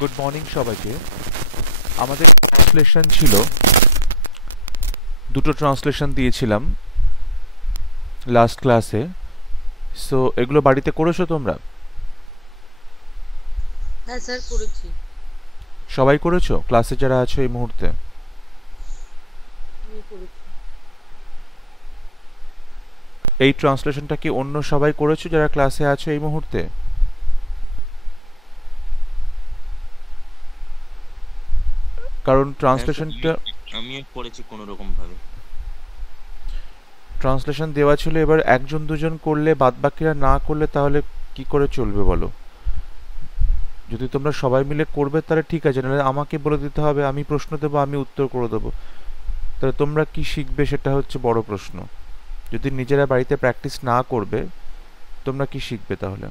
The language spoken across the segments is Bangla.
গুড মর্নিং সবাইকে। আমাদের ট্রান্সলেশন ছিল, দুটো ট্রান্সলেশন দিয়েছিলাম লাস্ট ক্লাসে। সো এগুলো বাড়িতে করেছো তোমরা? হ্যাঁ স্যার করেছি। সবাই করেছো ক্লাসে যারা আছো এই মুহূর্তে? আমি করেছি। এই ট্রান্সলেশনটা কি অন্য সবাই করেছো যারা ক্লাসে আছো এই মুহূর্তে? কারণ হ্যাঁ স্যার, ট্রান্সলেশনটা আমিও করেছি কোনো রকম ভাবে। ট্রান্সলেশন দেওয়া ছিল, এবার একজন দুজন করলে বাদ বাকিরা না করলে তাহলে কি করে চলবে বলো? যদি তোমরা সবাই মিলে করবে তাহলে ঠিক আছে, নাহলে আমাকে বলে দিতে হবে, আমি প্রশ্ন দেবো, আমি উত্তর করে দেবো। তাহলে তোমরা কি শিখবে সেটা হচ্ছে বড় প্রশ্ন। যদি নিজেরা বাড়িতে প্র্যাকটিস না করবে তোমরা কি শিখবে তাহলে?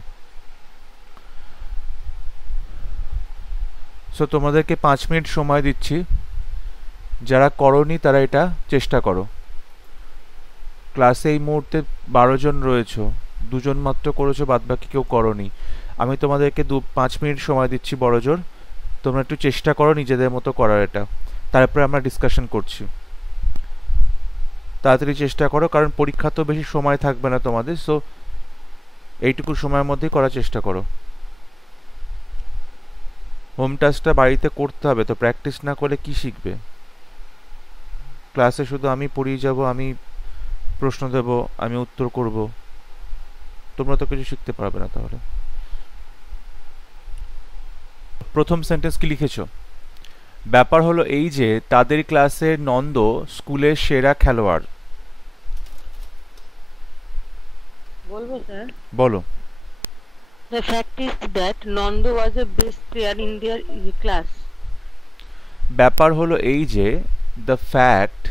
সো তোমাদেরকে 5 মিনিট সময় দিচ্ছি। যারা করোনি তারা এটা চেষ্টা করো। ক্লাসে এই মুহূর্তে 12 জন রয়েছো, দুজন মাত্র করেছো, বাদ বাকি কেউ করোনি। আমি তোমাদেরকে 5 মিনিট সময় দিচ্ছি বড় জোর। তোমরা একটু চেষ্টা করো নিজেদের মতো করার এটা, তারপরে আমরা ডিসকাশন করছি। তাড়াতাড়ি চেষ্টা করো, কারণ পরীক্ষা তো বেশি সময় থাকবে না তোমাদের। সো এইটুকু সময়ের মধ্যেই করার চেষ্টা করো। হোম টাস্কটা বাড়িতে করতে হবে, তো প্র্যাকটিস না করলে কি শিখবে? ক্লাসে শুধু আমি পড়িয়ে যাব, আমি প্রশ্ন দেব, আমি উত্তর করব, তোমরা তো কিছু শিখতে পারবে না তাহলে। প্রথম সেন্টেন্স কি লিখেছো? ব্যাপার হলো এই যে তাদের ক্লাসের নন্দ স্কুলের সেরা খেলোয়াড়। বলবো স্যার? বলো। The fact is that Nando was the best player in their class. ব্যাপার হলো এই যে, দ্য ফ্যাক্ট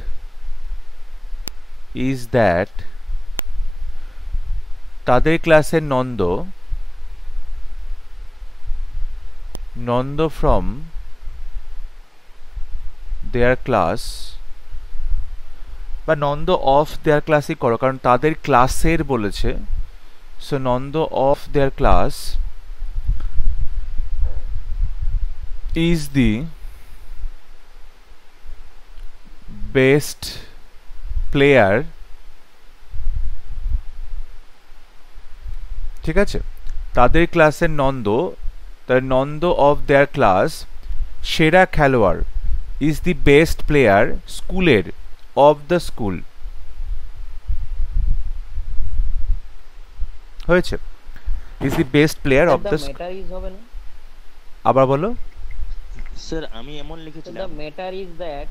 ইজ দ্যাট তাদের ক্লাসের নন্দ, নন্দ ফ্রম দেয়ার ক্লাস, বা নন্দ অফ দেয়ার ক্লাসই করো, কারণ তাদের ক্লাসের বলেছে। So Nanda of their class is the best player. ঠিক আছে, তাদের ক্লাসের নন্দ, তার নন্দ অফ দেয়ার ক্লাস সেরা খেলোয়াড়, ইজ দি বেস্ট প্লেয়ার স্কুলের, অফ দ্য স্কুল। হয়েছে? Is the best player of the. Matter is হবে না? আবার বলো। স্যার আমি এমন দ্য লিখেছিলাম। Matter is that.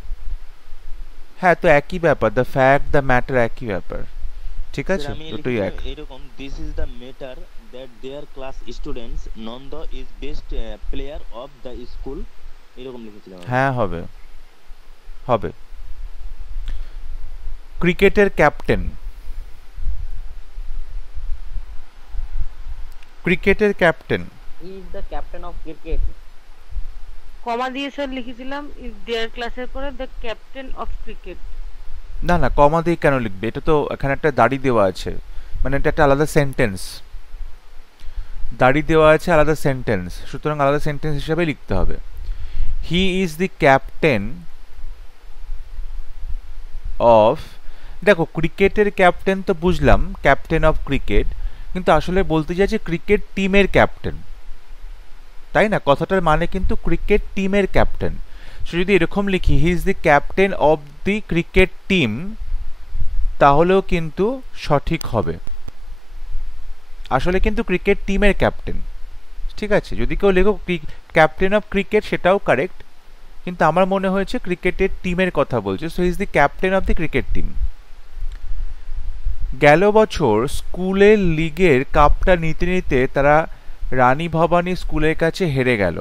হ্যাঁ, তো একই ব্যাপার, দ্য ফ্যাক্ট দ্য ম্যাটার একই ব্যাপার। ঠিক স্যার আছে, আমি দুটোই এক। লিখেছিলাম এরকম, this is the matter that there class students Nanda is best player of the school, এরকম লিখেছিলাম আমি। হ্যাঁ, হবে হবে। ক্রিকেটের ক্যাপ্টেন, ক্রিকেটের captain. Is the captain of cricket. Comma দিয়ে স্যার লিখেছিলাম দেয়ার ক্লাসের পরে দ্য ক্যাপ্টেন অফ ক্রিকেট। না না, কমা দিয়ে কেন লিখবে? এটা তো এখানে একটা দাড়ি দেওয়া আছে, মানে এটা একটা আলাদা সেন্টেন্স। দাড়ি দেওয়া আছে, আলাদা সেন্টেন্স, সুতরাং আলাদা সেন্টেন্স হিসেবে লিখতে হবে। He is the captain of, দেখো ক্রিকেটের ক্যাপ্টেন তো বুঝলাম, ক্যাপ্টেন অফ ক্রিকেট, কিন্তু আসলে বলতে চাইছে ক্রিকেট টিমের ক্যাপ্টেন, তাই না? কথাটার মানে কিন্তু ক্রিকেট টিমের ক্যাপ্টেন। সো যদি এরকম লিখি he is the captain of the cricket team, তাহলেও কিন্তু সঠিক হবে। আসলে কিন্তু ক্রিকেট টিমের ক্যাপ্টেন, ঠিক আছে? যদি কেউ লেখো ক্যাপ্টেন অফ ক্রিকেট, সেটাও কারেক্ট, কিন্তু আমার মনে হয়েছে ক্রিকেটের টিমের কথা বলছে। So is the captain of the cricket team. গেল বছর স্কুলের লিগের কাপটা নিতে নিতে তারা রানী ভবানী স্কুলের কাছে হেরে গেল।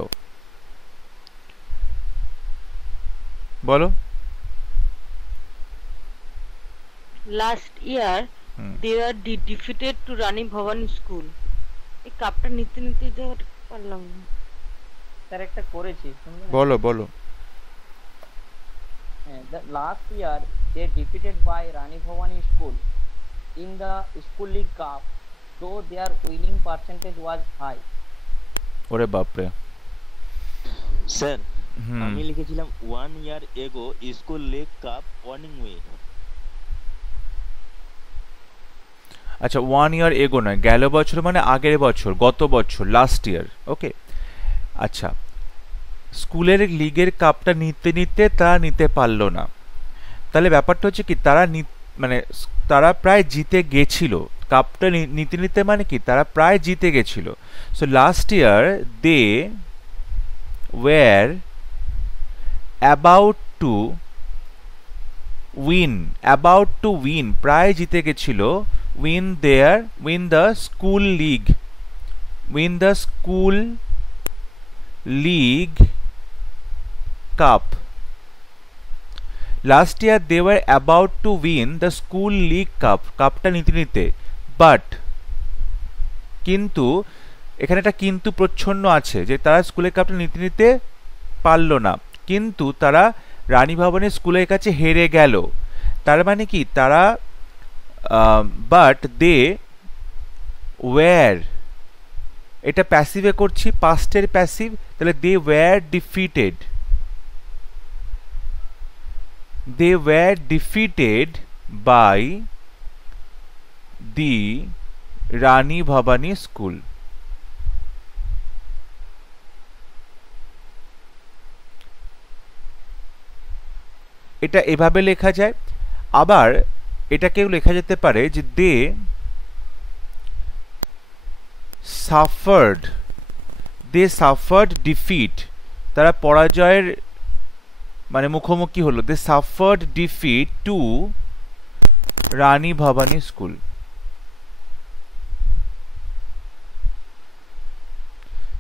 বলো। Last year they R defeated two Rani Bhabani school. এই কাপটা নিতে নিতে যাওয়ার পারলাম না স্যার একটা করেছি, শুনবেন? বলো বলো। হ্যাঁ, the last year they defeated by Rani Bhabani school in the school league cup, though their winning percentage was high. ওরে বাপরে, স্যার হুম আমি লিখেছিলাম 1 year ago school league cup warning way. আচ্ছা 1 year এগো নয়, গেল বছর মানে আগের বছর, গত বছর, লাস্ট ইয়ার। ওকে, আচ্ছা স্কুলের লিগের কাপটা নিতে নিতে তারা নিতে পারলো না। তাহলে ব্যাপারটা হচ্ছে কি, তারা মানে তারা প্রায় জিতে গেছিল। কাপটা নিতে নিতে মানে কি, তারা প্রায় জিতে গেছিল। So last year they were about to win, প্রায় জিতে গেছিল, win the school league cup. Last year they were about to win the school league cup, কাপটা নিতে নিতে, বাট কিন্তু, এখানে একটা কিন্তু প্রচ্ছন্ন আছে, যে তারা স্কুলের কাপটা নিতে নিতে পারলো না, কিন্তু তারা রানী ভবনের স্কুলের কাছে হেরে গেল। তার মানে কি, তারা বাট দে ওয়্যার, এটা প্যাসিভে করছি, পাস্টের প্যাসিভ, তাহলে they were defeated by the Rani Bhabani school. এটা এভাবে লেখা যায়। আবার এটাকেও লেখা যেতে পারে যে দে সাফার্ড ডিফিট, তারা পরাজয়ের মানে মুখোমুখি হলো। দে সাফার্ড ডিফিট টু রানী ভবানী স্কুল।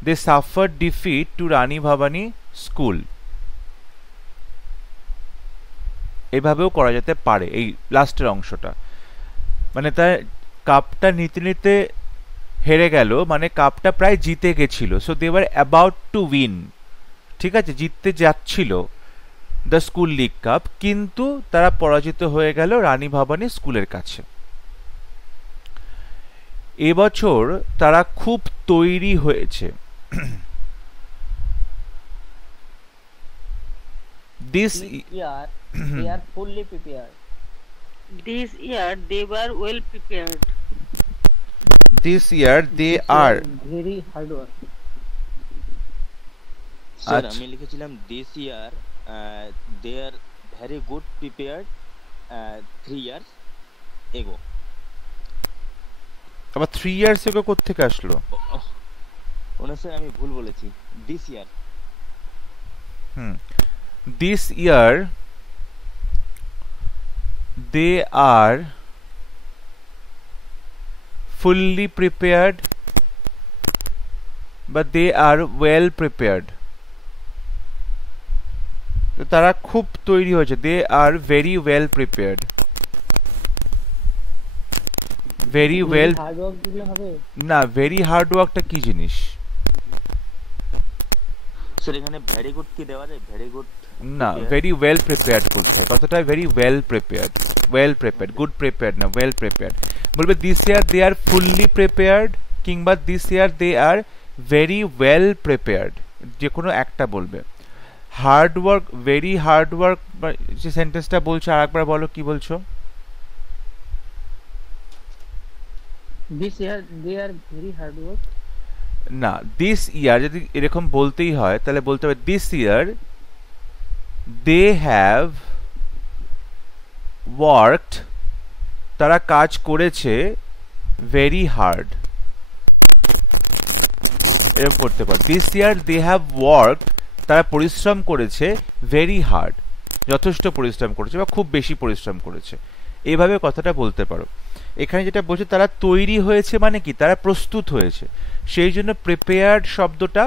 দে সাফার্ড ডিফিট টু রানী ভবানী স্কুল, এভাবেও করা যেতে পারে এই লাস্টের অংশটা। মানে তার কাপটা নিতে নিতে হেরে গেল, মানে কাপটা প্রায় জিতে গেছিল। So they were about to win, ঠিক আছে, জিততে যাচ্ছিল দ্য স্কুল লিগ কাপ, কিন্তু তারা পরাজিত হয়ে গেল রানী ভবানী স্কুলের কাছে। এবছর তারা খুব তৈরি হয়েছে। This year they are fully prepared. This year they were well prepared. This year they This are very hard work. Sir আচ্ছা। আমি লিখেছিলাম this year they are very good prepared 3 years ago। আবার 3 years ago কোত্থেকে আসলো? ওনা স্যার আমি ভুল বলেছি, this year. This year they are fully prepared, but they are well prepared. তো তারা খুব তৈরি হয়েছে, they are very well prepared. very well Hard work দিলে হবে? না, very hard workটা কি জিনিস? স্যার এখানে ভেরি গুড কি দেওয়া যায়? ভেরি গুড না, very well prepared বলতে হয়, কতটা very well prepared, good prepared না, well prepared বলবে। this year they are fully prepared কিংবা this year they are very well prepared, যে কোনো একটা বলবে। Hard work, very hard work যে সেন্টেন্সটা বলছো আরেকবার বলো, কি বলছো? This year they are very hard work. না, দিস ইয়ার যদি এরকম বলতেই হয় তাহলে বলতে হবে this year they have worked, তারা কাজ করেছে ভেরি হার্ড, এরকম করতে পারো। This year they have worked, তারা পরিশ্রম করেছে ভেরি হার্ড, যথেষ্ট পরিশ্রম করেছে বা খুব বেশি পরিশ্রম করেছে, এইভাবে কথাটা বলতে পারো। এখানে যেটা বলছে তারা তৈরি হয়েছে মানে কি, তারা প্রস্তুত হয়েছে, সেই জন্য প্রিপেয়ার্ড শব্দটা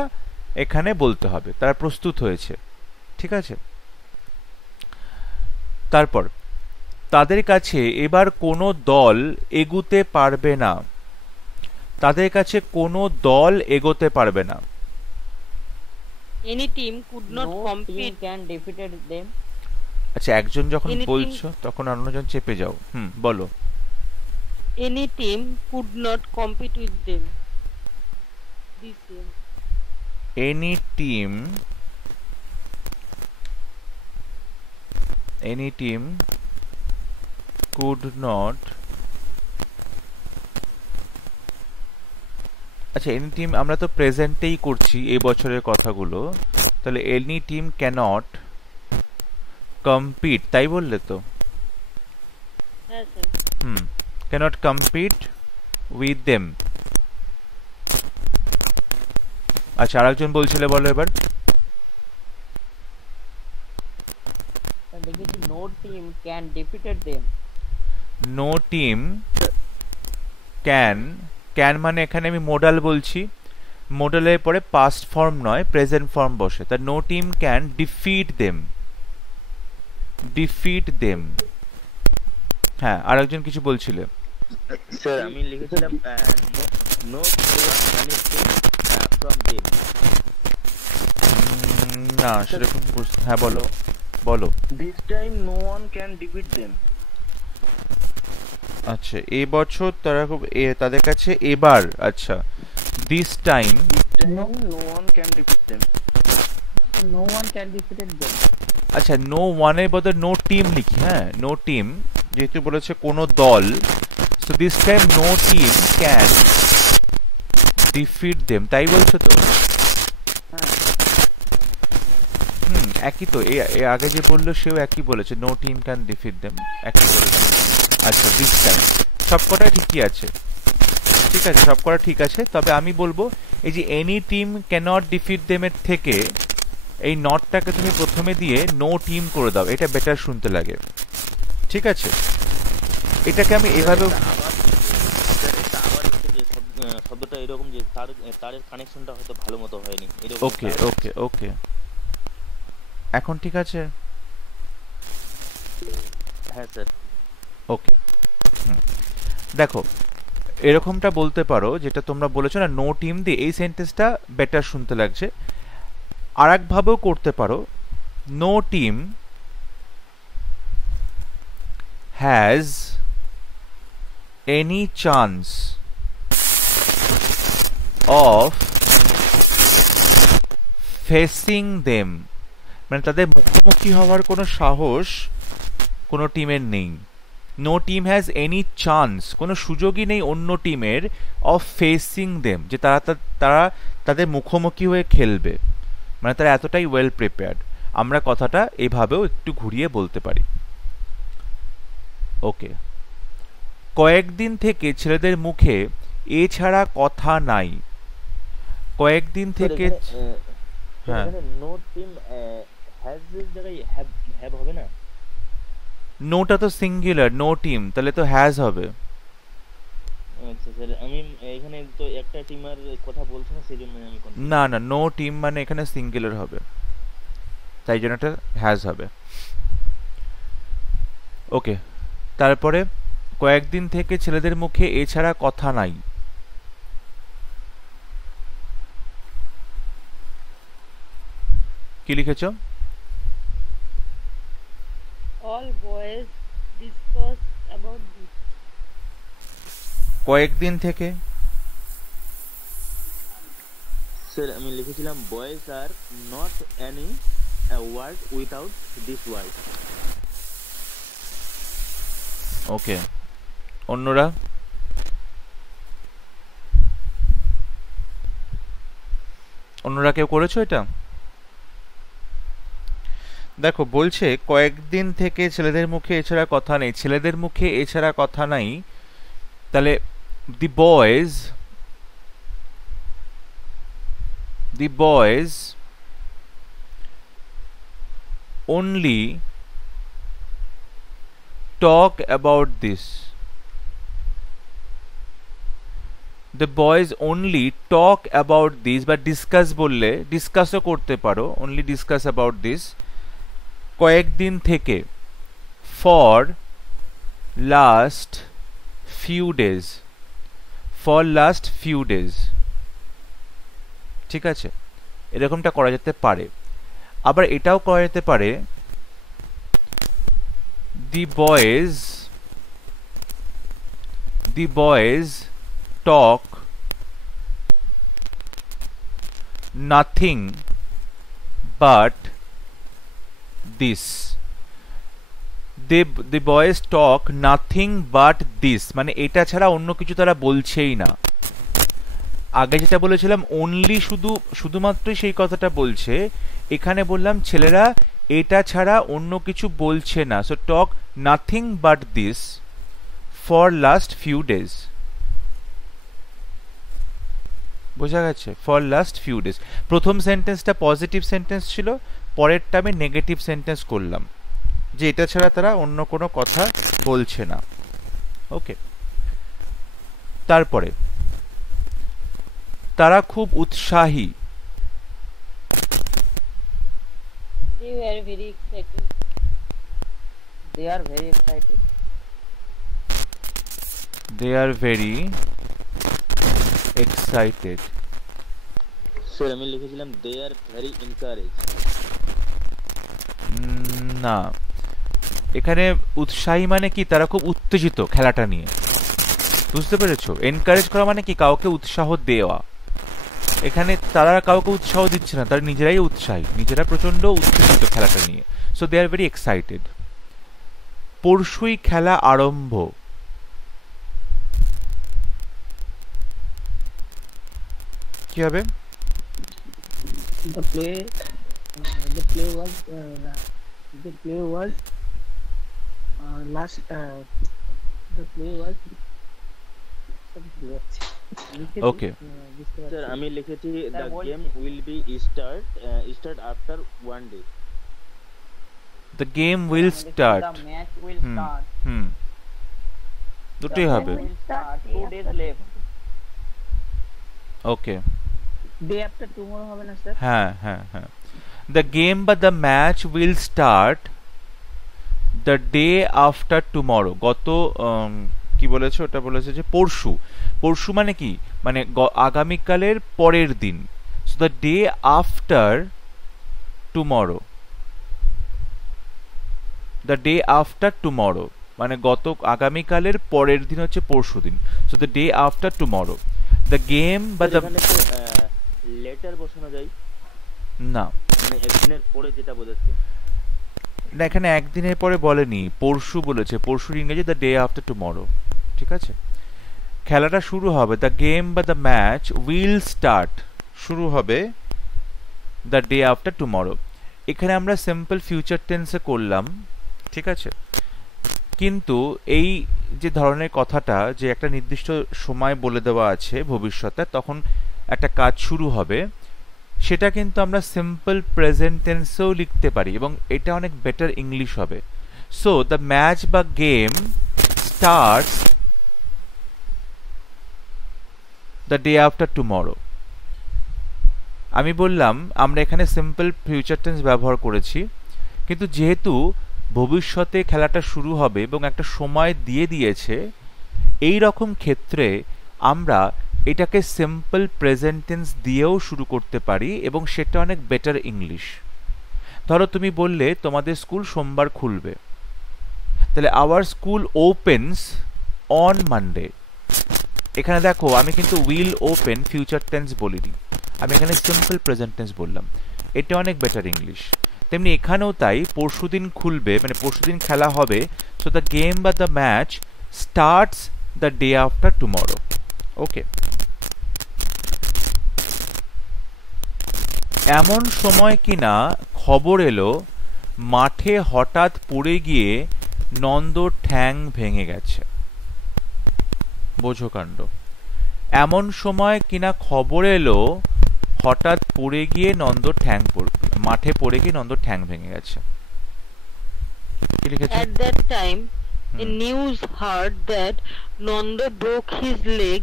এখানে বলতে হবে, তারা প্রস্তুত হয়েছে, ঠিক আছে। তারপর তাদের কাছে এবার কোনো দল এগুতে পারবে না, তাদের কাছে কোনো দল এগোতে পারবে না। Any team could not No team compete. can defeat them. আচ্ছা, একজন যখন Any team- বলছো তখন অন্যজন চেপে যাও। বলো। Any team could not compete with them. This year. Any team any team could not, আচ্ছা এনি টিম আমরা তো প্রেজেন্টেই করছি এই বছরের কথাগুলো, তাহলে এনি টিম ক্যানট কম্পিট, তাই বললে তো? হ্যাঁ sir. Can't compete with them. আচ্ছা আরেকজন বলছিলে, বলো এবার। লিখেছি no team can defeated them. No team can, can মানে এখানে আমি মোডাল বলছি, মোডালের পরে পাস্ট ফর্ম নয় প্রেজেন্ট ফর্ম বসে, তা no team can defeat them, defeat them. হ্যাঁ আরেকজন কিছু বলছিলে। স্যার আমি লিখেছিলাম no player manage from them. না সেরকম হ্যাঁ বলো বলো। This time no one can defeat them. আচ্ছা এই বছর তারা খুব তাদের কাছে এবার, আচ্ছা this time no one can defeat them. No one can defeated them. আচ্ছা নো ওয়ানের বদলে নো টিম লিখি, হ্যাঁ নো টিম যেহেতু বলেছে কোনো দল, so this time no team can defeat them, তাই বলছো তো? একই তো, এ আগে যে বললো সেও একই বলেছে, no team can defeat them, একই বলেছে। আচ্ছা দিস টাইম সবকটাই ঠিকই আছে, ঠিক আছে সবকটা ঠিক আছে, তবে আমি বলবো এই যে এনি টিম ক্যানট ডিফিট দেমের থেকে এই নটটাকে তুমি প্রথমে দিয়ে নো টিম করে দাও, এটা বেটার শুনতে লাগে, ঠিক আছে? এটাকে আমি এভাবে শব্দটা এরকম যে তারের কানেকশনটা হয়তো ভালো মতো হয়নি, ওকে ওকে ওকে এখন ঠিক আছে? হ্যাঁ স্যার। ওকে দেখো এরকমটা বলতে পারো যেটা তোমরা বলেছো না, নো টিম দিয়ে, এই সেন্টেন্সটা বেটার শুনতে লাগছে। আর একভাবেও করতে পারো, no team has any chance of facing them, মানে তাদের মুখোমুখি হওয়ার কোনো সাহস কোনো টিমের নেই। No team has any chance, কোনো সুযোগই নেই অন্য টিমের অফ ফেসিং দেম, যে তারা তাদের মুখোমুখি হয়ে খেলবে, মানে তারা এতটাই ওয়েল প্রিপেয়ার্ড। আমরা কথাটা এভাবেও একটু ঘুরিয়ে বলতে পারি। ওকে, কয়েকদিন থেকে ছেলেদের মুখে এছাড়া কথা নাই। কয়েকদিন থেকে হ্যাঁ নো টিম হ্যাজ এর জায়গায় হ্যাভ হবে না? নোটা তো সিঙ্গুলার, নো টিম, তাহলে তো হ্যাজ হবে। আচ্ছা স্যার আমি এখানে তো একটা টিমের কথা বলছি না, সেজন্য আমি না না নো টিম মানে এখানে সিঙ্গুলার হবে, তাই জন্য এটা হ্যাজ হবে। ওকে, তারপরে কয়েকদিন থেকে ছেলেদের মুখে এছাড়া কথা নাই। কি লিখেছো? All boys discuss about this. কয়েকদিন থেকে স্যার আমি লিখেছিলাম boys are not any word without this word. Okay, অন্যরা? অন্যরা কেউ করেছো এটা? দেখো বলছে কয়েকদিন থেকে ছেলেদের মুখে এছাড়া কথা নেই, ছেলেদের মুখে এছাড়া কথা নাই, তাহলে the boys only talk about this. The boys only talk about this, but discuss বললে ডিসকাসও করতে পারো, only discuss about this. কয়েকদিন থেকে, for last few days, for last few days, ঠিক আছে? এরকমটা করা যেতে পারে। আবার এটাও করা যেতে পারে, the boys talk nothing but this. the boys talk nothing but this, মানে এটা ছাড়া অন্য কিছু তারা বলছেই না। আগে যেটা বলেছিলাম অনলি শুধুমাত্রই সেই কথাটা বলছে, এখানে বললাম ছেলেরা এটা ছাড়া অন্য কিছু বলছে না। So talk nothing but this for last few days. বোঝা গেছে? For last few days. প্রথম সেন্টেন্সটা পজিটিভ সেন্টেন্স ছিল, পরেরটা আমি নেগেটিভ সেন্টেন্স করলাম যে এটা ছাড়া তারা অন্য কোনো কথা বলছে না। ওকে, তারপরে তারা খুব উৎসাহী। They were very excited. They are very excited. They are very excited. Sir আমি লিখেছিলাম দে আর ভেরি এনকারেজ। না, এখানে উৎসাহী মানে কি তারা খুব উত্তেজিত খেলাটা নিয়ে। বুঝতে পেরেছো? এনকারেজ করা মানে কি কাউকে উৎসাহ দেওয়া। এখানে তারা কাউকে উৎসাহ দিচ্ছে না, তারা নিজেরাই উৎসাহী, নিজেরা প্রচন্ড উত্তেজিত খেলাটা নিয়ে। So they are very excited. পরশুই খেলা আরম্ভ। কি হবে? The play was last. The play was. Okay. Sir আমি লিখেছি দ্য স্যার, বলছি। Game will be start after 1 day. The game will start. The match will start. দুটোই The হবে। match will start 2 days left. Okay, Day after tomorrow হবে না স্যার? হ্যাঁ হ্যাঁ হ্যাঁ। The game বা the match will start the day after tomorrow. গত কি বলেছে? ওটা বলেছে যে পরশু। পরশু মানে কি? মানে আগামীকালের পরের দিন। So the day after tomorrow. The day after tomorrow মানে আগামীকালের পরের দিন হচ্ছে পরশু দিন। So the day after tomorrow. The game বা দ্য লেটার বসানো যায় না, মানে একদিনের পরে যেটা বোঝাচ্ছে। না, এখানে একদিনের পরে বলেনি, পরশু বলেছে। পরশুর ইংরেজি দ্য ডে আফটার টুমরো। ঠিক আছে? খেলাটা শুরু হবে, দ্য গেম বা দ্য ম্যাচ উইল স্টার্ট, শুরু হবে দ্য ডে আফটার টুমরো। এখানে আমরা সিম্পল ফিউচার টেন্সে করলাম। ঠিক আছে? কিন্তু এই যে ধরনের কথাটা, যে একটা নির্দিষ্ট সময় বলে দেওয়া আছে ভবিষ্যতে, তখন একটা কাজ শুরু হবে, সেটা কিন্তু আমরা সিম্পল প্রেজেন্ট টেন্সেও লিখতে পারি এবং এটা অনেক বেটার ইংলিশ হবে। সো দ্য ম্যাচ বা game starts the day after tomorrow. আমি বললাম আমরা এখানে সিম্পল ফিউচার টেন্স ব্যবহার করেছি, কিন্তু যেহেতু ভবিষ্যতে খেলাটা শুরু হবে এবং একটা সময় দিয়ে দিয়েছে, এই রকম ক্ষেত্রে আমরা এটাকে সিম্পল প্রেজেন্ট টেন্স দিয়েও শুরু করতে পারি এবং সেটা অনেক বেটার ইংলিশ। ধরো তুমি বললে তোমাদের স্কুল সোমবার খুলবে, তাহলে our school opens on Monday. এখানে দেখো আমি কিন্তু উইল ওপেন ফিউচার টেন্স বলিনি, আমি এখানে সিম্পল প্রেজেন্ট টেন্স বললাম। এটা অনেক বেটার ইংলিশ। তেমনি এখানেও তাই, পরশুদিন খুলবে মানে পরশুদিন খেলা হবে। সো দ্য গেম বা the match starts the day after tomorrow. Okay, এমন সময় কিনা খবর এলো মাঠে হঠাৎ পড়ে গিয়ে নন্দর ঠ্যাং ভেঙে গেছে। বোঝো কাণ্ড। এমন সময় কিনা খবর এলো হঠাৎ পড়ে গিয়ে মাঠে পড়ে গিয়ে নন্দর ঠ্যাং ভেঙে গেছে। কি লিখেছে? At that time, a news heard that Nanda broke his leg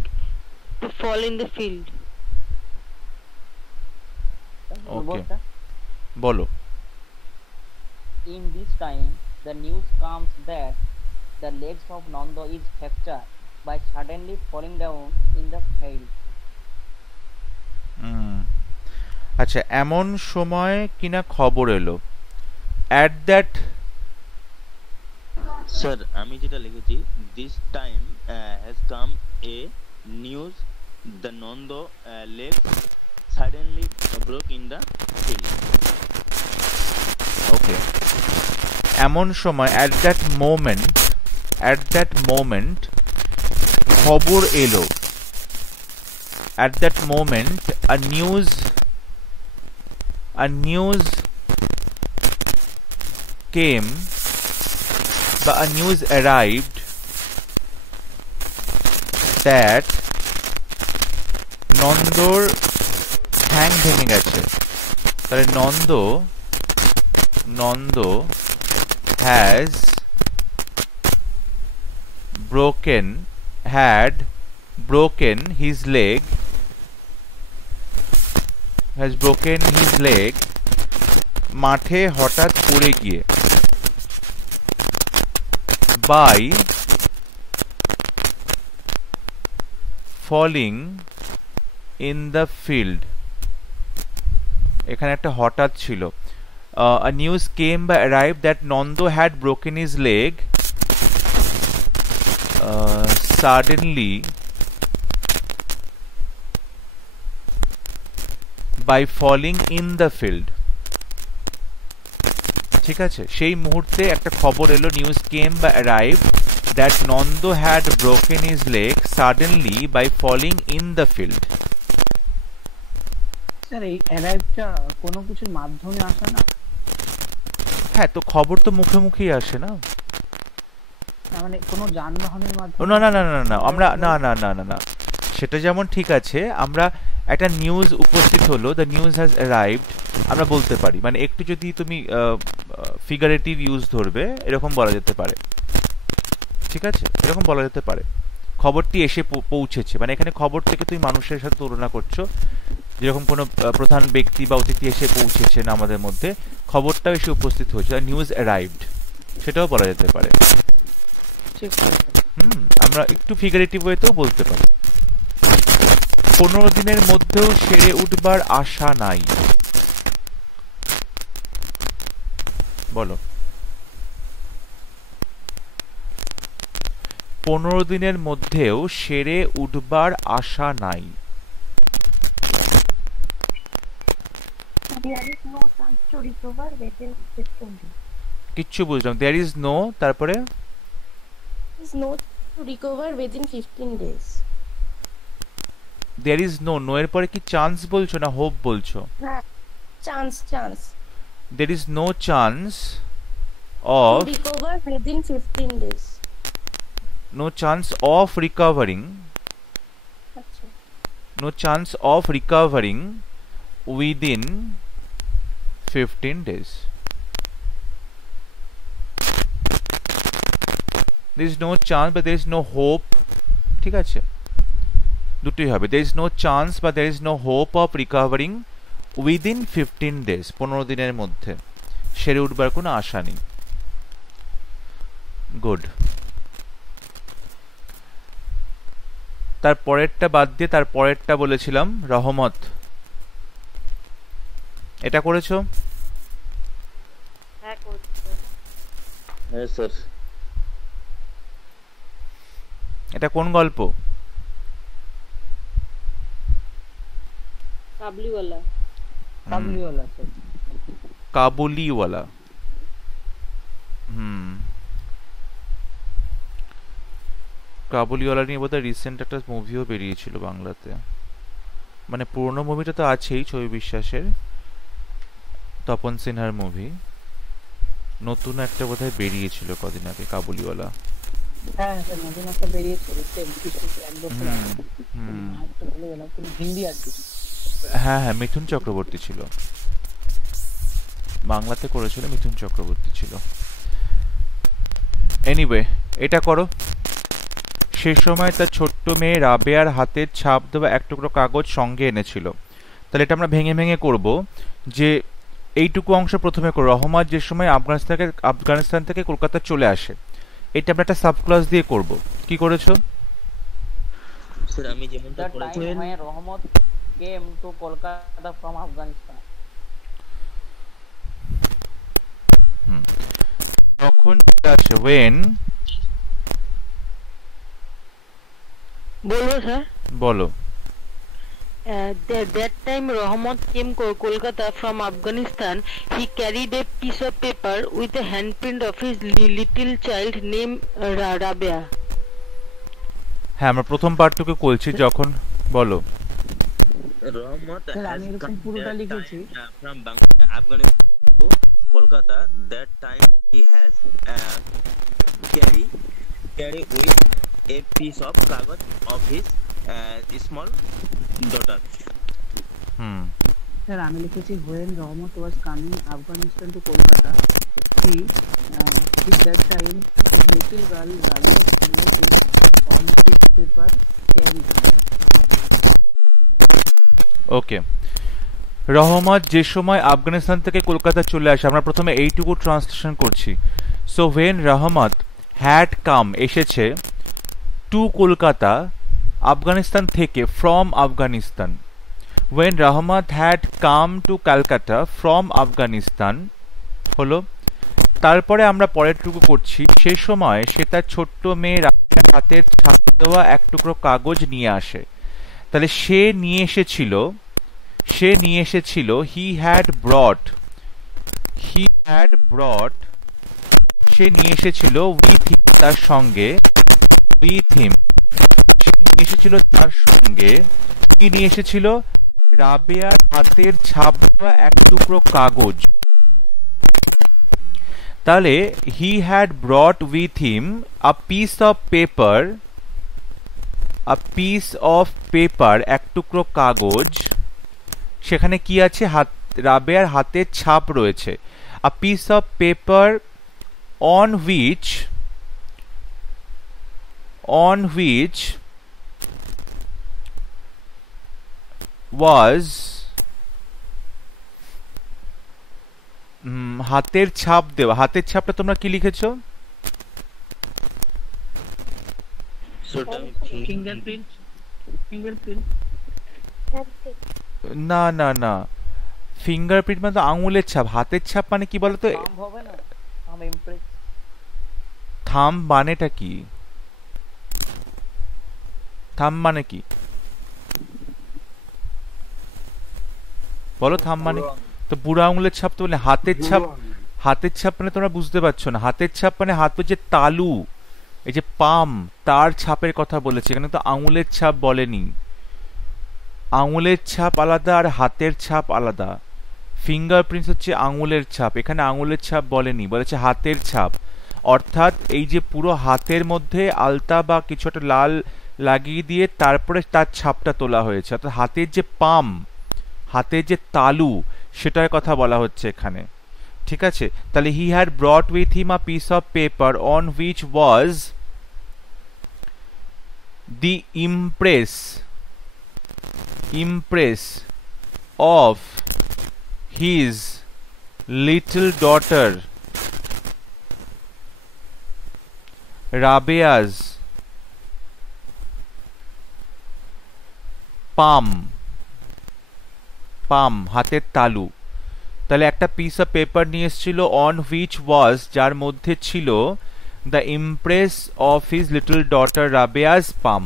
to fall in the field. ওকে, বলো। In this time, the news comes that the legs of Nanda is fractured by suddenly falling down in the field. আচ্ছা, এমন সময় কিনা খবর এলো, at that। স্যার আমি যেটা লিখেছি, this time has come a news the Nando leg suddenly broke in the field. ওকে, এমন সময় at that moment খবর এলো, at that moment a news came বা a news arrived that নন্দর ঠ্যাং ভেঙে গেছে। তাহলে Nanda has broken his leg মাঠে হঠাৎ পড়ে গিয়ে by falling in the field। এখানে একটা হঠাৎ ছিল। A news came by arrived that Nando had broken his leg suddenly by falling in the field। ঠিক আছে, সেই মুহূর্তে একটা খবর এলো, নিউজ কেম বা arrived that Nando had broken his leg suddenly by falling in the field। Sir এই অ্যারাইভটা কোনো কিছুর মাধ্যমে আসে না? হ্যাঁ, তো খবর তো মুখে মুখেই আসে না। না মানে কোনো যানবাহনের মাধ্যমে? না না না না না আমরা না না না না না সেটা যেমন ঠিক আছে, আমরা একটা নিউজ উপস্থিত হলো, দ্য নিউজ হ্যাজ অ্যারাইভড, আমরা বলতে পারি। মানে একটু যদি তুমি ফিগারেটিভ ইউজ ধরবে, এরকম বলা যেতে পারে। ঠিক আছে, এরকম বলা যেতে পারে খবরটি এসে পৌঁছেছে। মানে এখানে খবর থেকে তুমি মানুষের সাথে তুলনা করছো, যেরকম কোনো প্রধান ব্যক্তি বা অতিথি এসে পৌঁছেছেন আমাদের মধ্যে, খবরটাও এসে উপস্থিত হয়েছে, নিউজ অ্যারাইভড, সেটাও বলা যেতে পারে। আমরা একটু ফিগারেটিভ ওয়েতেও বলতে পারি। 15 দিনের মধ্যেও সেরে উঠবার আশা নাই। বলো, 15 দিনের মধ্যেও সেরে উঠবার আশা নাই। কিচ্ছু বুঝলাম। there is no, তারপরে no to recover within 15 days। there is no, no এর পরে কি চান্স বলছো না হোপ বলছো? হ্যাঁ, chance. there is no chance of to recover within 15 days। no chance of recovering, আচ্ছা, no chance of recovering within 15 days। there is no chance but there is no hope। ঠিক আছে, দুটোই হবে। there is no chance but there is no hope of recovering within 15 days। 15 দিনের মধ্যে সেরে উঠবার কোনো আশা নেই। গুড। তার পরেরটা বাদ দিয়ে তার পরেরটা বলেছিলাম রহমত, এটা করেছো? হ্যাঁ করছি। হ্যাঁ স্যার। এটা কোন গল্প? কাবলিওয়ালা। কাবুলিওয়ালা স্যার। কাবুলিওয়ালা। কাবুলিওয়ালা নিয়ে বোধহয় রিসেন্ট একটা মুভিও বেরিয়েছিল বাংলাতে। মানে পুরনো মুভিটা তো আছেই, ছবি বিশ্বাসের, তপন সিনহার মুভি। নতুন একটা বোধহয় বেরিয়েছিল কদিন আগে, কাবুলিওয়ালা। হ্যাঁ স্যার, নতুন একটা বেরিয়েছে, এক বছর আগে। একটা বলে গেলাম, কোনো হিন্দি আছে? হ্যাঁ হ্যাঁ, মিথুন চক্রবর্তী ছিল, বাংলাতে করেছিল, মিথুন চক্রবর্তী ছিল। এনিওয়ে, এটা করো। সে সময় তার ছোট্ট মেয়ে রাবেয়ার হাতের ছাপ দেওয়া এক টুকরো কাগজ সঙ্গে এনেছিল। তাহলে এটা আমরা ভেঙে ভেঙে করব, যে এইটুকু অংশ প্রথমে করো। রহমান যে সময় আফগানিস্তান থেকে কলকাতা চলে আসে, এটা আমরা একটা সাব ক্লাস দিয়ে করব। কি করেছো? স্যার আমি যেমনটা The করেছি। time when Rahmat came to Kolkata from Afghanistan। তখন আসে when, বলবো স্যার? বলো। That time Rahmat came Kolkata from Afghanistan. He carried a piece of paper with a handprint of his little child named Rabia. হ্যাঁ আমরা প্রথম পার্টটুকু বলছি যখন বলো Rahmat স্যার has আমি এরকম come পুরোটা that লিখেছি। time from Afghanistan to Kolkata. That time he has carry with a piece of kagaz of his small daughter. Sir আমি লিখেছি when Rahmat was coming Afghanistan to Kolkata, he with that time his little girl Rabia's fingerprint on his paper carried. ওকে রহমত যে সময় আফগানিস্তান থেকে কলকাতা চলে আসে, আমরা প্রথমে এইটুকু ট্রান্সলেশন করছি। So when Rahmat had come এসেছে টু কলকাতা আফগানিস্তান থেকে from Afghanistan, when Rahmat had come to Calcutta from Afghanistan হলো। তারপরে আমরা পরেরটুকু করছি, সে সময় সে তার ছোট্ট মেয়ে রাবিয়ার হাতের ছাপ দেওয়া এক টুকরো কাগজ নিয়ে আসে। তাহলে সে নিয়ে এসেছিল হি হ্যাড ব্রট সে নিয়ে এসেছিল উইথ হিম তার সঙ্গে কি নিয়ে এসেছিল? রাবেয়ার হাতের ছাপ দেওয়া এক টুকরো কাগজ। তাহলে he had ব্রট with him a piece of paper এক টুকরো কাগজ। সেখানে কি আছে? রাবেয়ার হাতের ছাপ রয়েছে। আ piece of paper on which was হাতের ছাপ দেওয়া। হাতের ছাপটা তোমরা কি লিখেছো? Fingerprint. না না না, ফিঙ্গারপ্রিন্ট মানে তো আঙুলের ছাপ। হাতের ছাপ মানে কি বলতো? থাম্ব হবে না, থাম্ব ইমপ্রেস। থাম্ব মানেটা কি? থাম্ব মানে কি বলো? থাম্ব মানে তো বুড়ো আঙুলের ছাপ তো বলে। হাতের ছাপ মানে তোমরা বুঝতে পারছো না। হাতের ছাপ মানে হাত যে তালু, এই যে পাম, তার ছাপের কথা বলেছে এখানে, তো আঙুলের ছাপ বলেনি। আঙুলের ছাপ আলাদা আর হাতের ছাপ আলাদা। ফিঙ্গারপ্রিন্টস হচ্ছে আঙুলের ছাপ, এখানে আঙুলের ছাপ বলেনি, বলেছে হাতের ছাপ। অর্থাৎ এই যে পুরো হাতের মধ্যে আলতা বা কিছু একটা লাল লাগিয়ে দিয়ে তারপরে তার ছাপটা তোলা হয়েছে। অর্থাৎ হাতের যে পাম, হাতের যে তালু, সেটার কথা বলা হচ্ছে এখানে। ঠিক আছে, তাহলে he had ব্রট with him a piece of paper on which was the impress of his little daughter Rabia's palm, হাতের তালু। তাহলে একটা পিস অফ পেপার নিয়ে এসেছিল অন হুইচ ওয়াজ, যার মধ্যে ছিল the impress of his little daughter রাবিয়াস পাম।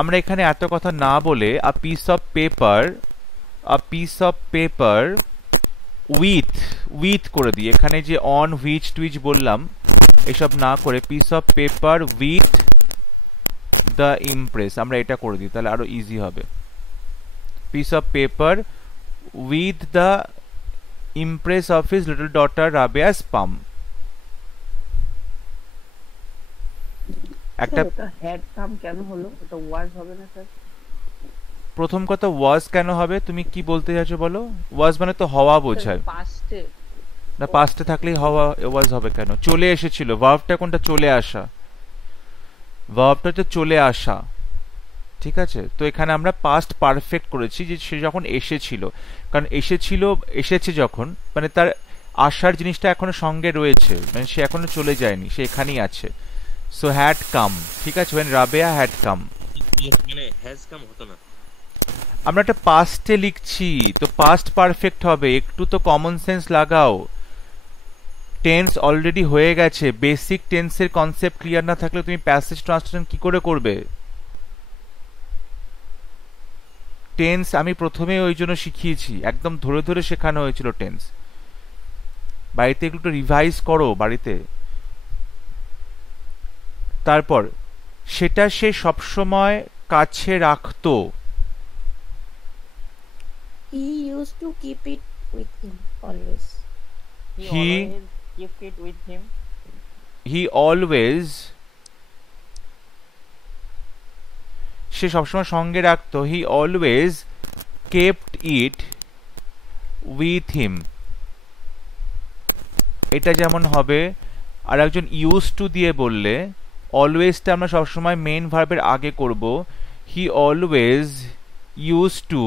আমরা এখানে এত কথা না বলে a piece of paper with করে দিই। এখানে যে অন হুইচ টুইচ বললাম এসব না করে piece of paper with the impress আমরা এটা করে দিই, তাহলে আরো ইজি হবে। Piece of paper with the impress of his little daughter রাবিয়াস পাম। একটা হ্যাড কাম কেন হলো? এটা ওয়াজ হবে না স্যার? প্রথম কথা ওয়াজ কেন হবে? তুমি কি বলতে চাইছো বলো? ওয়াজ মানে তো হওয়া বোঝায় পাস্টে না, পাস্টে থাকলেই হওয়া, ওয়াজ হবে কেন? চলে এসেছিল, ভার্বটা কোনটা? চলে আসা। ভার্বটা তো চলে আসা, ঠিক আছে। তো এখানে আমরা পাস্ট পারফেক্ট করেছি যে সে যখন এসেছিল, কারণ এসেছে যখন মানে তার আসার জিনিসটা এখনো সঙ্গে রয়েছে, মানে সে এখনো চলে যায়নি, সে এখানেই আছে। সো হ্যাড কাম, ঠিক আছে, when রাবেয়া হ্যাড কাম। মানে হ্যাজ কাম হতো না, আমরা একটা পাস্টে লিখছি তো পাস্ট পারফেক্ট হবে। একটু তো কমন সেন্স লাগাও। টেন্স অলরেডি হয়ে গেছে, বেসিক টেন্সের কনসেপ্ট ক্লিয়ার না থাকলে তুমি প্যাসেজ ট্রান্সলেশন কি করে করবে? টেন্স আমি প্রথমে ওই জন্য শিখিয়েছি, একদম ধরে ধরে শেখানো হয়েছিল টেন্স। বাড়িতে একটু রিভাইজ করো বাড়িতে। তারপর সেটা সে সবসময় কাছে রাখতো। He used to keep it with him always. He He always kept it with him. he always সে সবসময় সঙ্গে রাখতো। He always kept it with him. এটা যেমন হবে, আর একজন ইউজ টু দিয়ে বললে অলওয়েজটা আমরা সবসময় মেন ভার্বের আগে করব। He always use to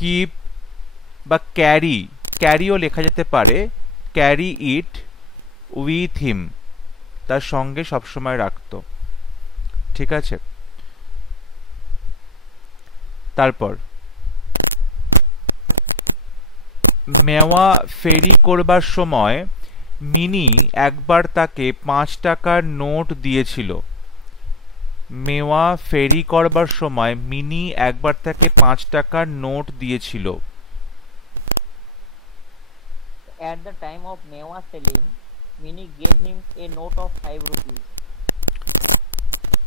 keep বা ক্যারি, ক্যারিও লেখা যেতে পারে, ক্যারি ইট উইথ হিম, তার সঙ্গে সবসময় রাখতো। ঠিক আছে। তারপর মেওয়া ফেরি করবার সময় মিনি একবার তাকে 5 টাকার নোট দিয়েছিল। মেওয়া ফেরি করবার সময় মিনি একবার তাকে 5 টাকার নোট দিয়েছিল। At the time of Mewa selling, Mini gave him a note of 5 rupees.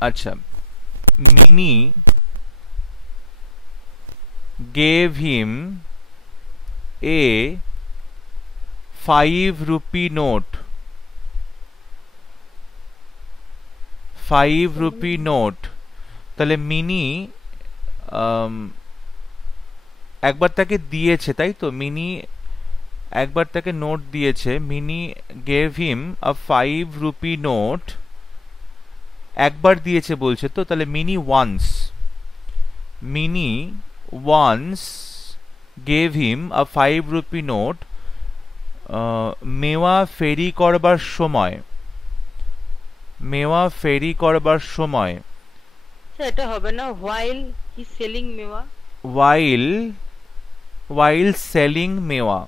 আচ্ছা, mini gave him a 5 rupee note, 5 rupee note। তাহলে মিনি একবার তাকে দিয়েছে, তাই তো? মিনি একবার তাকে নোট দিয়েছে। Mini gave him a 5 rupee note. একবার দিয়েছে বলছে তো, তাহলে Mini once, Mini once gave him a 5 rupee note মেওয়া ফেরি করবার সময়। মেওয়া ফেরি করবার সময় এটা হবে না while he selling মেওয়া? while while selling মেওয়া,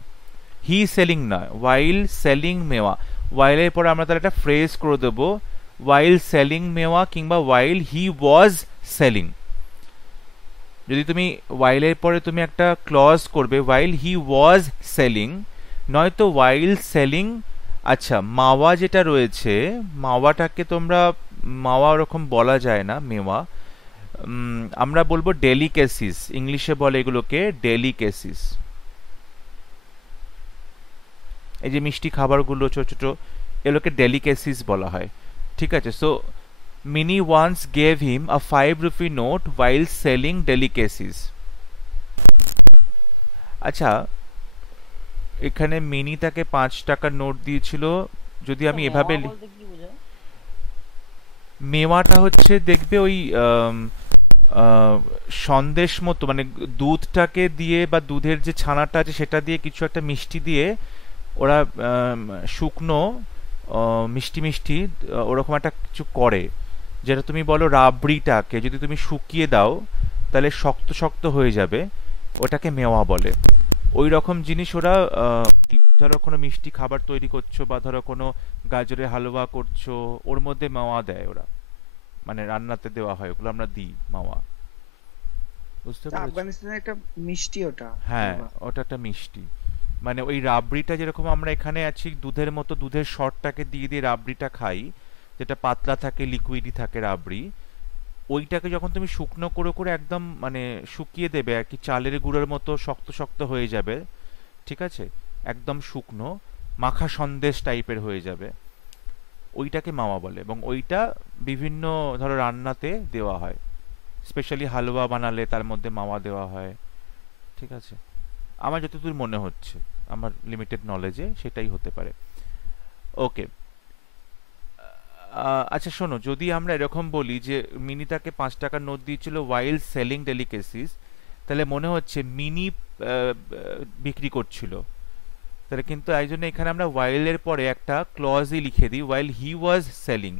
হি সেলিং নয়, while selling মেওয়া। while এর পরে আমরা তাহলে একটা ফ্রেজ করে দেব, while selling মেওয়া কিংবা while he was selling। যদি তুমি while এর পরে তুমি একটা ক্লজ করবে while he was selling, নয়তো while selling। আচ্ছা, মাওয়া যেটা রয়েছে, মাওয়াটাকে তোমরা মাওয়া ওরকম বলা যায় না, মেওয়া আমরা বলবো ডেলিকেসিস, ইংলিশে বলে এগুলোকে ডেলিকেসিস। এই যে মিষ্টি খাবারগুলো ছোট ছোট, এগুলোকে ডেলিকেসিস বলা হয়। ঠিক আছে। So Mini once gave him a 5 rupee note while selling delicacies। আচ্ছা, এখানে মিনি তাকে 5 টাকার নোট দিয়েছিল। যদি আমি তো এভাবে মেওয়া বলতে কি বোঝায়? মেওয়াটা হচ্ছে দেখবে ওই সন্দেশ মতো, মানে দুধটাকে দিয়ে বা দুধের যে ছানাটা আছে সেটা দিয়ে কিছু একটা মিষ্টি দিয়ে ওরা শুকনো মিষ্টি মিষ্টি ওরকম একটা কিছু করে, যেটা তুমি বলো রাবড়িটাকে যদি তুমি শুকিয়ে দাও তাহলে শক্ত শক্ত হয়ে যাবে, ওটাকে মেওয়া বলে। ওই রকম জিনিস ওরা ধরো কোনো মিষ্টি খাবার তৈরি করছো বা ধরো কোনো গাজরের হালুয়া করছো, ওর মধ্যে মাওয়া দেয় ওরা, মানে রান্নাতে দেওয়া হয়, ওগুলো আমরা দিই মাওয়া। বুঝতে পেরেছো? আফগানিস্তানের একটা মিষ্টি ওটা। হ্যাঁ, ওটা একটা মিষ্টি। মানে ওই রাবড়িটা যেরকম আমরা এখানে আছি দুধের মতো, দুধের সরটাকে দিয়ে দিয়ে রাবড়িটা খাই, যেটা পাতলা থাকে, লিকুইডই থাকে রাবড়ি, ওইটাকে যখন তুমি শুকনো করে করে একদম মানে শুকিয়ে দেবে আর কি, চালের গুঁড়োর মতো শক্ত শক্ত হয়ে যাবে, ঠিক আছে, একদম শুকনো মাখা সন্দেশ টাইপের হয়ে যাবে, ওইটাকে মাওয়া বলে। এবং ওইটা বিভিন্ন ধরো রান্নাতে দেওয়া হয়, স্পেশালি হালুয়া বানালে তার মধ্যে মাওয়া দেওয়া হয়। ঠিক আছে, আমার যতদূর মনে হচ্ছে, আমার লিমিটেড নলেজে সেটাই হতে পারে। ওকে। আচ্ছা শোনো, যদি আমরা এরকম বলি যে মিনি তাকে 5 টাকার নোট দিয়েছিল ওয়াইল সেলিং ডেলিকেসিস, তাহলে মনে হচ্ছে মিনি বিক্রি করছিল। তাহলে কিন্তু এই জন্য এখানে আমরা ওয়াইলের পরে একটা ক্লজই লিখে দিই, ওয়াইল হি ওয়াজ সেলিং।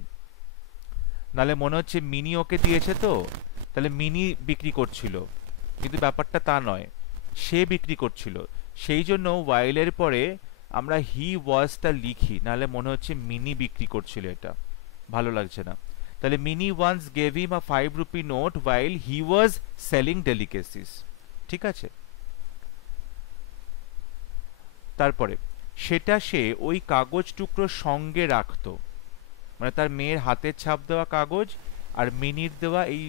নাহলে মনে হচ্ছে মিনি ওকে দিয়েছে তো, তাহলে মিনি বিক্রি করছিল, কিন্তু ব্যাপারটা তা নয়, সে বিক্রি করছিল। সেই জন্য ওয়াইলের পরে আমরা হি ওয়াজটা লিখি, নাহলে মনে হচ্ছে মিনি বিক্রি করছিল, এটা ভালো লাগছে না। তাহলে Mini once gave him a 5 rupee note while he was selling delicacies। ঠিক আছে, তারপরে সেটা সে ওই কাগজ টুকরো সঙ্গে রাখতো, মানে তার মেয়ের হাতের ছাপ দেওয়া কাগজ আর মিনির দেওয়া এই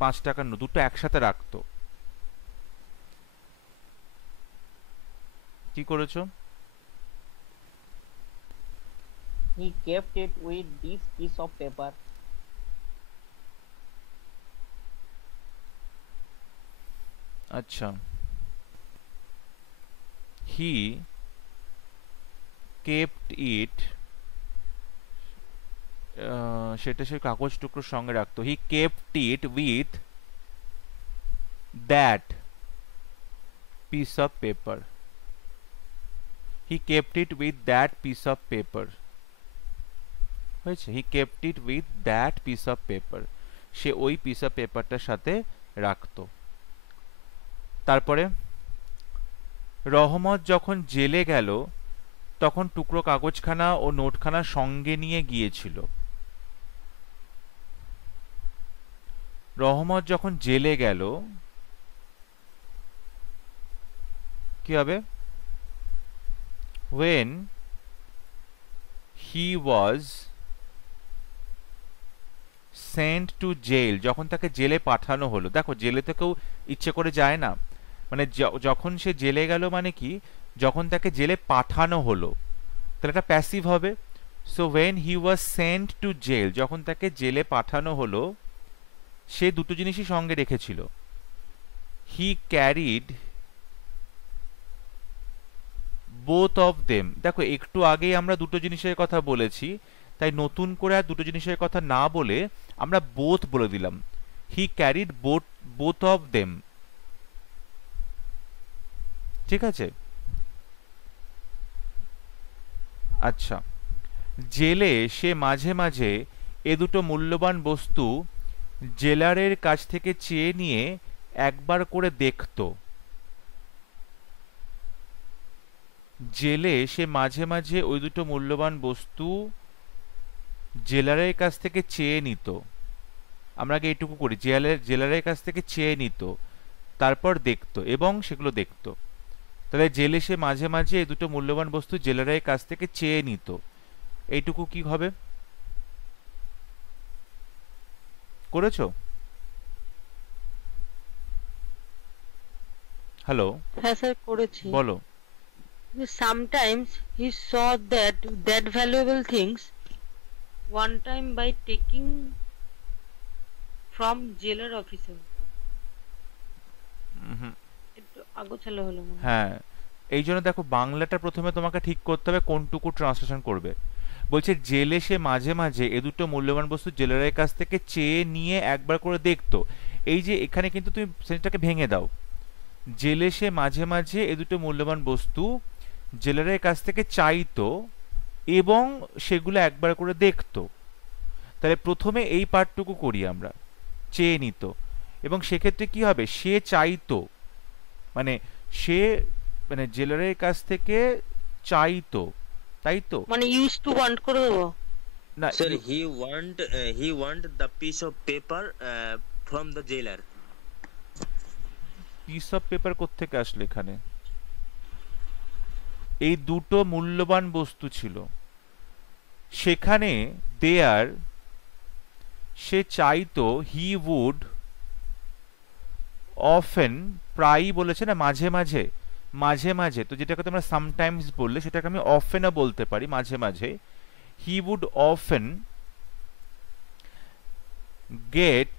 5 টাকার নোট দুটো একসাথে রাখতো। কি করেছো? He kept it with this piece of paper. আচ্ছা, he kept it, সেটা সে কাগজ টুকরোর সঙ্গে রাখতো। he kept it with that piece of paper, he kept it with that piece of paper হয়েছে, he kept it with that piece of paper, সে ওই পিস অফ পেপারটার সাথে রাখতো। তারপরে রহমত যখন জেলে গেল তখন টুকরো কাগজখানা ও নোটখানা সঙ্গে নিয়ে গিয়েছিল। রহমত যখন জেলে গেল কি হবে? when he was sent to jail, যখন তাকে জেলে পাঠানো হলো। দেখো জেলে তো কেউ ইচ্ছে করে যায় না, মানে যখন সে জেলে গেল মানে কি, যখন তাকে জেলে পাঠানো হলো, তাহলে এটা প্যাসিভ হবে। So when he was sent to jail, যখন তাকে জেলে পাঠানো হলো, সে দুটো জিনিসই সঙ্গে রেখেছিল। he carried both of them, দেখো একটু আগেই আমরা দুটো জিনিসের কথা বলেছি, তাই নতুন করে আর দুটো জিনিসের কথা না বলে আমরা both বলে দিলাম। he carried both of them, ঠিক আছে। আচ্ছা, জেলে সে মাঝে মাঝে এ দুটো মূল্যবান বস্তু জেলারের কাছ থেকে চেয়ে নিয়ে একবার করে দেখতো। জেলে সে মাঝে মাঝে ওই দুটো মূল্যবান বস্তু জেলারের কাছ থেকে চেয়ে নিত। আমরা আগে এইটুকু করি, জেলারের কাছ থেকে চেয়ে নিত, তারপর দেখতো এবং সেগুলো দেখতো। তাহলে জেলে সে মাঝে মাঝে এই দুটো মূল্যবান বস্তু জেলারের কাছ থেকে চেয়ে নিত, এইটুকু কি হবে? করেছো? হ্যালো, হ্যাঁ স্যার করেছি। বলো। Sometimes he saw that valuable things one time by taking from jailer officer। একটু আগোছালো হলো মনে হয়। হ্যাঁ, এই জন্য দেখো বাংলাটা প্রথমে তোমাকে ঠিক করতে হবে কোনটুকু ট্রান্সলেশন করবে। বলছে জেলে সে মাঝে মাঝে এ দুটো মূল্যবান বস্তু জেলারের কাছ থেকে চেয়ে নিয়ে একবার করে দেখতো। এই যে এখানে কিন্তু তুমি সেটাকে ভেঙে দাও, জেলে সে মাঝে মাঝে এ দুটো মূল্যবান বস্তু জেলারের কাছ থেকে চাইতো এবং সেগুলো একবার করে দেখতো। তাহলে প্রথমে এই পার্টটুকু করি আমরা, চেয়ে নিত, এবং সেক্ষেত্রে কি হবে? সে চাইতো, মানে সে মানে জেলারের কাছ থেকে চাইতো, তাই তো? মানে ইউজ টু ওয়ান্ট করে দেবো না, Sir, he want the piece of paper from the jailer. Piece of paper কোত্থেকে আসলো এখানে? এই দুটো মূল্যবান বস্তু ছিল সেখানে দেয়ার, সে চাইতো, হি উড অফেন, প্রায়ই বলেছে না, মাঝে মাঝে, মাঝে মাঝে, তো যেটাকে তোমরা সামটাইমস বললে সেটাকে আমি অফেনও বলতে পারি, মাঝে মাঝে। He would often get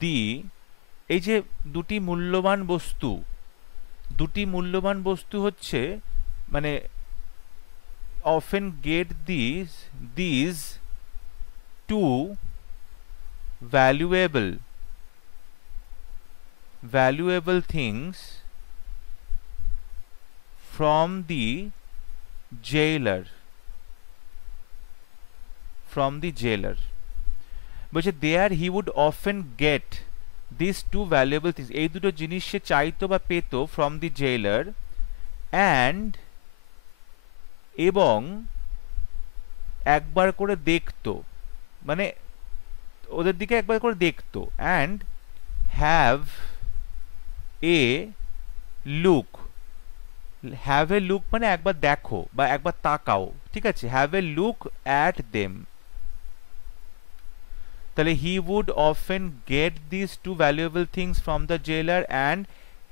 the, এই যে দুটি মূল্যবান বস্তু, দুটি মূল্যবান বস্তু হচ্ছে মানে often get these two valuable things from the jailer, বলছে there he would often get these two valuable things, এই দুটো জিনিস সে চাইতো বা পেতো from the jailer, and এবং একবার করে দেখতো, মানে ওদের দিকে একবার করে দেখতো, and have a look. Have a look মানে একবার দেখো বা একবার তাকাও, ঠিক আছে, have a look at them. তাহলে he would often get this to valuable things from the cellar and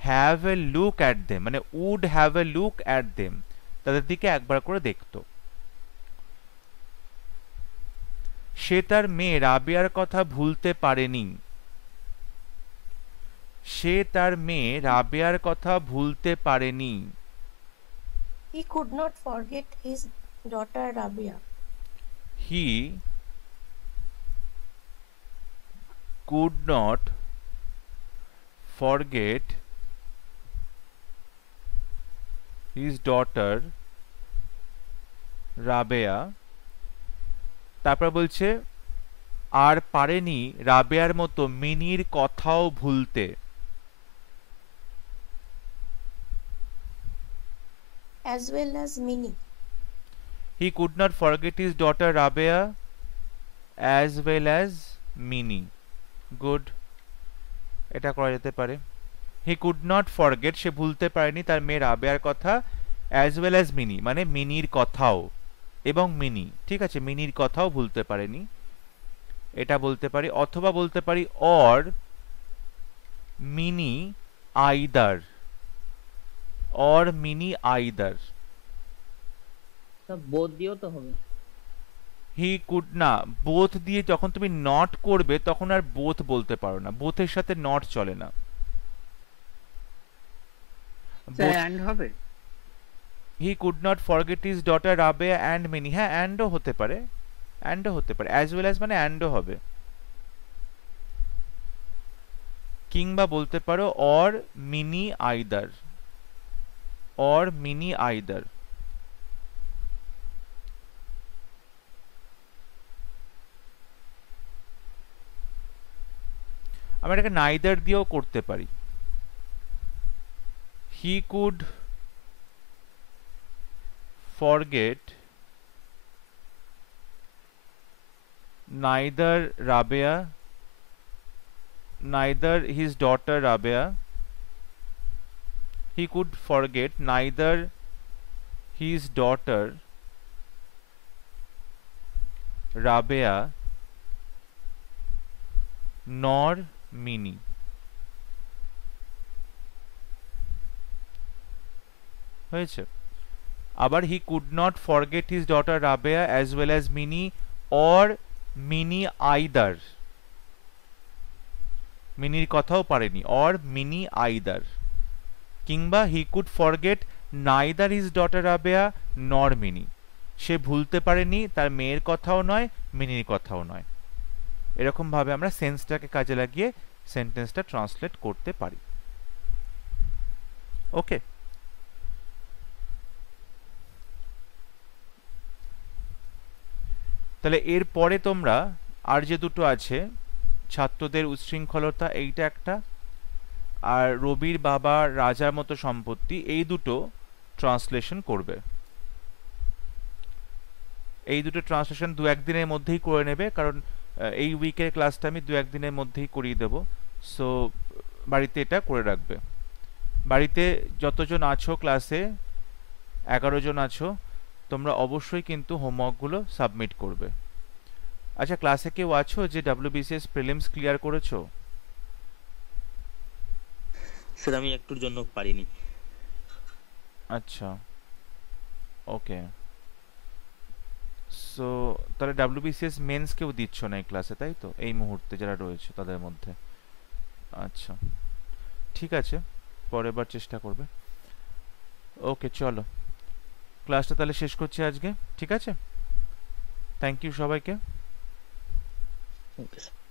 have a look at them, মানে would have a look at them, তাদের দিকে একবার করে দেখতো। সে তার মেয়ে রাবেয়ার কথা ভুলতে পারেনি। সে তার মেয়ে রাবেয়ার কথা ভুলতে পারেনি। He could not forget his daughter Rabia. He could not forget his daughter Rabeya. তারপর বলছে আর পারেনি রাবেয়ার মতো মিনির কথাও ভুলতে। As well as Minnie. He could not forget his daughter Rabia as well as Minnie. Good. এটা করা যেতে পারে। He could not forget, সে ভুলতে পারেনি তার মেয়ে রাবেয়ার কথা, as well as Minnie মানে মিনির কথাও, এবং মিনি, ঠিক আছে, মিনির কথাও ভুলতে পারেনি, এটা বলতে পারি। অথবা বলতে পারি or mini either, or mini either। সব বোধ দিয়েও তো হবে। হি কুড না, বোথ দিয়ে যখন তুমি নট করবে তখন আর বোথ বলতে পারো না, বোথের সাথে নট চলে না। and হবে। He could not forget his daughter Rabeya and mini, হ্যাঁ অ্যান্ডও হতে পারে, অ্যান্ডও হতে পারে, অ্যাজ ওয়েল অ্যাজ মানে অ্যান্ডও হবে। কিংবা বলতে পারো or mini either, or mini either. আমরা এটাকে নাইদার দিয়েও করতে পারি। He could forget neither Rabia, neither his daughter Rabia. He could forget neither his daughter Rabia nor Minnie. হয়েছে। আবার he could not forget his daughter Rabia as well as Minnie or Minnie either, মিনির কথাও পারেনি, or Minnie either। কিংবা he could forget neither his daughter Rabia nor Minnie, সে ভুলতে পারেনি তার মেয়ের কথাও নয় মিনির কথাও নয়। এরকম ভাবে আমরা সেন্সটাকে কাজে লাগিয়ে সেন্টেন্সটা ট্রান্সলেট করতে পারি। ওকে, তাহলে এর পরে তোমরা আর যে দুটো আছে, ছাত্রদের উচ্ছৃঙ্খলতা এইটা একটা, আর রবির বাবা রাজার মতো সম্পত্তি, এই দুটো ট্রান্সলেশন করবে। এই দুটো ট্রান্সলেশন দু একদিনের মধ্যেই করে নেবে, কারণ এই উইকের ক্লাসটা আমি দু একদিনের মধ্যেই করিয়ে দেবো। সো বাড়িতে এটা করে রাখবে। বাড়িতে যতজন আছো ক্লাসে, 11 জন আছো, তোমরা অবশ্যই কিন্তু হোমওয়ার্কগুলো সাবমিট করবে। আচ্ছা, ক্লাসে কেউ আছো যে WBCS প্রিলিমস ক্লিয়ার করেছো? স্যার আমি একটুর জন্য পারিনি। আচ্ছা, ওকে। সো তাহলে WBCS মেন্স কেউ দিচ্ছ না এই ক্লাসে, তাই তো, এই মুহূর্তে যারা রয়েছে তাদের মধ্যে? আচ্ছা, ঠিক আছে, পরের বার চেষ্টা করবে। ওকে, চলো ক্লাসটা তাহলে শেষ করছি আজকে, ঠিক আছে? থ্যাংক ইউ সবাইকে। Okay sir.